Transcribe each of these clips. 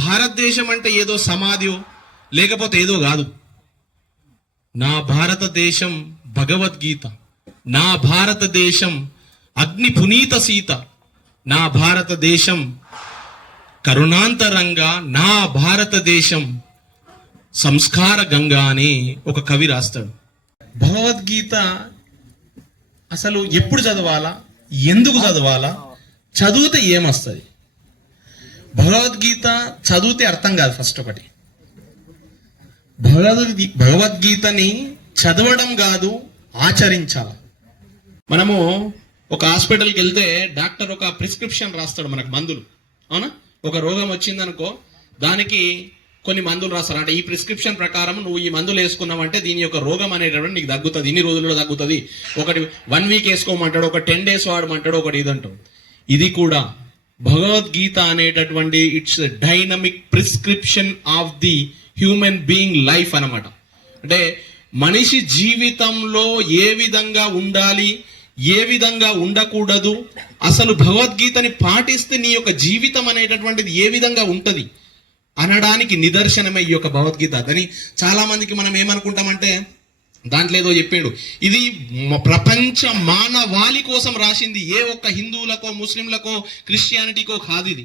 భారతదేశం అంటే ఏదో సమాధి లేకపోతే ఏదో కాదు. నా భారతదేశం భగవద్గీత, నా భారతదేశం అగ్ని పునీత సీత, నా భారతదేశం కరుణాంతరంగా, నా భారతదేశం సంస్కార గంగా అని ఒక కవి రాస్తాడు. భగవద్గీత అసలు ఎప్పుడు చదవాలా, ఎందుకు చదవాలా, చదివితే ఏమొస్తుంది? భగవద్గీత చదివితే అర్థం కాదు. ఫస్ట్ ఒకటి, భగవద్గీతని చదవడం కాదు, ఆచరించాలి. మనము ఒక హాస్పిటల్కి వెళ్తే డాక్టర్ ఒక ప్రిస్క్రిప్షన్ రాస్తాడు మనకు మందులు, అవునా? ఒక రోగం వచ్చిందనుకో, దానికి కొన్ని మందులు రాస్తారు. అంటే ఈ ప్రిస్క్రిప్షన్ ప్రకారం నువ్వు ఈ మందులు వేసుకున్నావంటే దీని యొక్క రోగం అనేటప్పుడు నీకు తగ్గుతుంది, ఇన్ని రోజుల్లో తగ్గుతుంది. ఒకటి 1 వీక్ వేసుకోమంటాడు, ఒక 10 డేస్ వాడమంటాడు, ఒకటి ఇదంటాడు. ఇది కూడా భగవద్గీత అనేటటువంటి it's dynamic prescription of the human being life అన్నమాట. అంటే మనిషి జీవితంలో ఏ విధంగా ఉండాలి, ఏ విధంగా ఉండకూడదు, అసలు భగవద్గీతని పాటిస్తే నీ యొక్క జీవితం అనేటటువంటిది ఏ విధంగా ఉంటది అనడానికి నిదర్శనమే ఈ యొక్క భగవద్గీత. అని చాలా మందికి మనం ఏమనుకుంటామంటే దాంట్లో ఏదో చెప్పాడు, ఇది ప్రపంచ మానవాళి కోసం రాసింది, ఏ ఒక్క హిందువులకో ముస్లింలకో క్రిస్టియానిటీకో కాదు. ఇది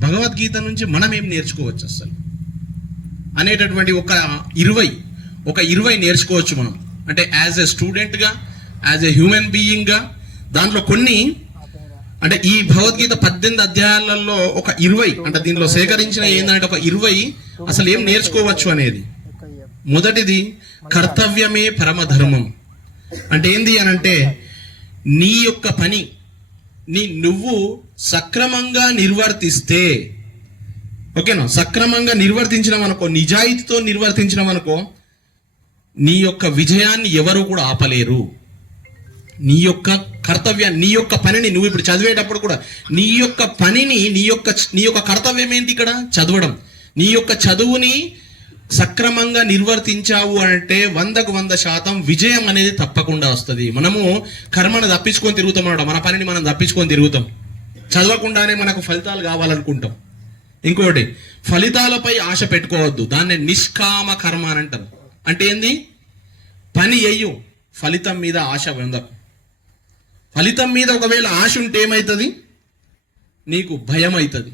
భగవద్గీత నుంచి మనం ఏం నేర్చుకోవచ్చు అసలు అనేటటువంటి ఒక 20 నేర్చుకోవచ్చు మనం. అంటే యాజ్ ఎ స్టూడెంట్గా, యాజ్ ఎ హ్యూమన్ బీయింగ్గా. దాంట్లో కొన్ని అంటే ఈ భగవద్గీత 18 అధ్యాయాలలో ఒక 20 అంటే దీనిలో సేకరించిన ఏంటంటే ఒక 20 అసలు ఏం నేర్చుకోవచ్చు అనేది. మొదటిది కర్తవ్యమే పరమధర్మం. అంటే ఏంది అని అంటే నీ యొక్క పని నువ్వు సక్రమంగా నిర్వర్తిస్తే, ఓకేనా, సక్రమంగా నిర్వర్తించడం అనుకో, నిజాయితీతో నిర్వర్తించడం అనుకో, నీ యొక్క విజయాన్ని ఎవరు కూడా ఆపలేరు. నీ యొక్క కర్తవ్యాన్ని, నీ యొక్క పనిని నువ్వు ఇప్పుడు చదివేటప్పుడు కూడా నీ యొక్క పనిని, నీ యొక్క కర్తవ్యం ఏంటి ఇక్కడ? చదవడం. నీ యొక్క చదువుని సక్రమంగా నిర్వర్తించావు అంటే 100% విజయం అనేది తప్పకుండా వస్తుంది. మనము కర్మను తప్పించుకొని తిరుగుతాం అన్నమాట, మన పనిని మనం తప్పించుకొని తిరుగుతాం. చదవకుండానే మనకు ఫలితాలు కావాలనుకుంటాం. ఇంకోటి, ఫలితాలపై ఆశ పెట్టుకోవద్దు, దాన్ని నిష్కామ కర్మ అని అంటారు. అంటే ఏంది? పని అయ్యు, ఫలితం మీద ఆశ ఉండదు. ఫలితం మీద ఒకవేళ ఆశ ఉంటే ఏమవుతుంది? నీకు భయం అవుతుంది,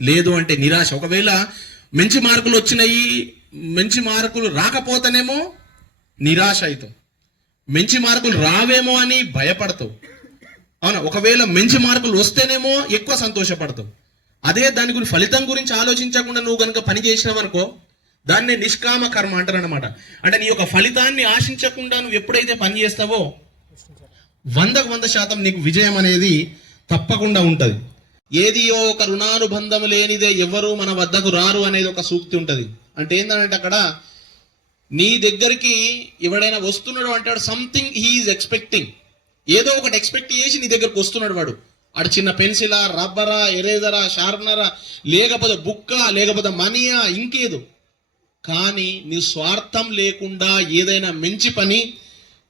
లేదు అంటే నిరాశ. ఒకవేళ మంచి మార్కులు వచ్చినాయి, మంచి మార్కులు రాకపోతేనేమో నిరాశ అవుతావు, మంచి మార్కులు రావేమో అని భయపడతావు, అవునా? ఒకవేళ మంచి మార్కులు వస్తేనేమో ఎక్కువ సంతోషపడతావు. అదే దాని గురించి ఫలితం గురించి ఆలోచించకుండా నువ్వు కనుక పని చేసినావు అనుకో, దాన్ని నిష్కామ కర్మ అంటారు అనమాట. అంటే నీ యొక్క ఫలితాన్ని ఆశించకుండా నువ్వు ఎప్పుడైతే పని చేస్తావో 100% నీకు విజయం అనేది తప్పకుండా ఉంటుంది. ఏదియో ఒక రుణానుబంధం లేనిదే ఎవరు మన వద్దకు రారు అనేది ఒక సూక్తి ఉంటుంది. అంటే ఏంటంటే అక్కడ నీ దగ్గరికి ఎవడైనా వస్తున్నాడు అంటాడు, సంథింగ్ హీఈస్ ఎక్స్పెక్టింగ్, ఏదో ఒకటి ఎక్స్పెక్ట్ చేసి నీ దగ్గరకు వస్తున్నాడు వాడు. అటు చిన్న పెన్సిలా, రబ్బరా, ఎరేజరా, షార్ప్నరా, లేకపోతే బుక్క, లేకపోతే మనీయా, ఇంకేదో. కానీ నీ స్వార్థం లేకుండా ఏదైనా మంచి పని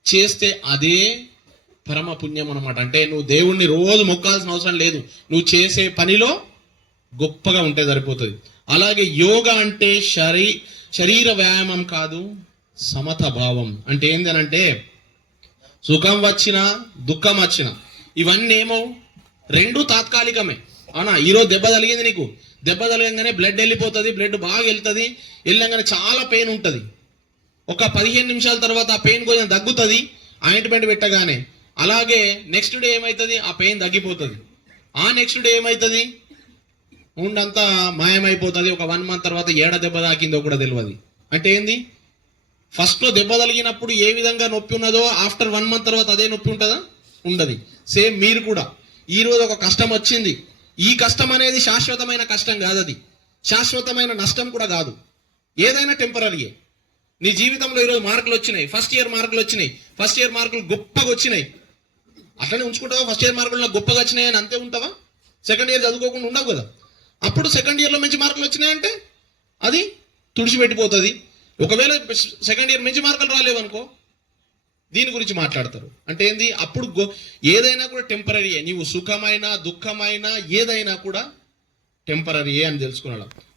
చేస్తే అదే పరమ పుణ్యం అనమాట. అంటే నువ్వు దేవుణ్ణి రోజు మొక్కాల్సిన అవసరం లేదు, నువ్వు చేసే పనిలో గొప్పగా ఉంటే సరిపోతుంది. అలాగే యోగా అంటే శరీర వ్యాయామం కాదు, సమత భావం. అంటే ఏంటంటే సుఖం వచ్చినా దుఃఖం వచ్చినా ఇవన్నీ ఏమో రెండు తాత్కాలికమే, అవునా? ఈరోజు దెబ్బ తగిలింది, నీకు దెబ్బ తగలంగానే బ్లడ్ వెళ్ళిపోతుంది, బ్లడ్ బాగా వెళ్తుంది, వెళ్ళంగానే చాలా పెయిన్ ఉంటుంది. ఒక 15 నిమిషాల తర్వాత ఆ పెయిన్ కొంచెం తగ్గుతుంది ఆయింట్మెంట్ పెట్టగానే. అలాగే నెక్స్ట్ డే ఏమవుతుంది? ఆ పెయిన్ తగ్గిపోతుంది. ఆ నెక్స్ట్ డే ఏమవుతుంది? ఉండంతా మాయమైపోతుంది. ఒక 1 మంత్ తర్వాత ఏడ దెబ్బ తాకిందో కూడా తెలియదు. అంటే ఏంది? ఫస్ట్లో దెబ్బ తగిలినప్పుడు ఏ విధంగా నొప్పి ఉన్నదో ఆఫ్టర్ 1 మంత్ తర్వాత అదే నొప్పి ఉంటుందా? ఉండదు. సేమ్ మీరు కూడా ఈరోజు ఒక కష్టం వచ్చింది, ఈ కష్టం అనేది శాశ్వతమైన కష్టం కాదు, అది శాశ్వతమైన నష్టం కూడా కాదు. ఏదైనా టెంపరీయే. నీ జీవితంలో ఈరోజు మార్కులు వచ్చినాయి, ఫస్ట్ ఇయర్ మార్కులు వచ్చినాయి, ఫస్ట్ ఇయర్ మార్కులు గొప్పగా వచ్చినాయి, అట్లనే ఉంచుకుంటావా? ఫస్ట్ ఇయర్ మార్కులు నాకు గొప్పగా వచ్చినాయి అని అంతే ఉంటావా? సెకండ్ ఇయర్ చదువుకోకుండా ఉండవు కదా. అప్పుడు సెకండ్ ఇయర్లో మంచి మార్కులు వచ్చినాయంటే అది తుడిచిపెట్టిపోతుంది. ఒకవేళ సెకండ్ ఇయర్ మంచి మార్కులు రాలేవనుకో, దీని గురించి మాట్లాడతారు. అంటే ఏంది? అప్పుడు ఏదైనా కూడా టెంపరీ, నీవు సుఖమైనా దుఃఖమైనా ఏదైనా కూడా టెంపరీ అని తెలుసుకున్నాడు.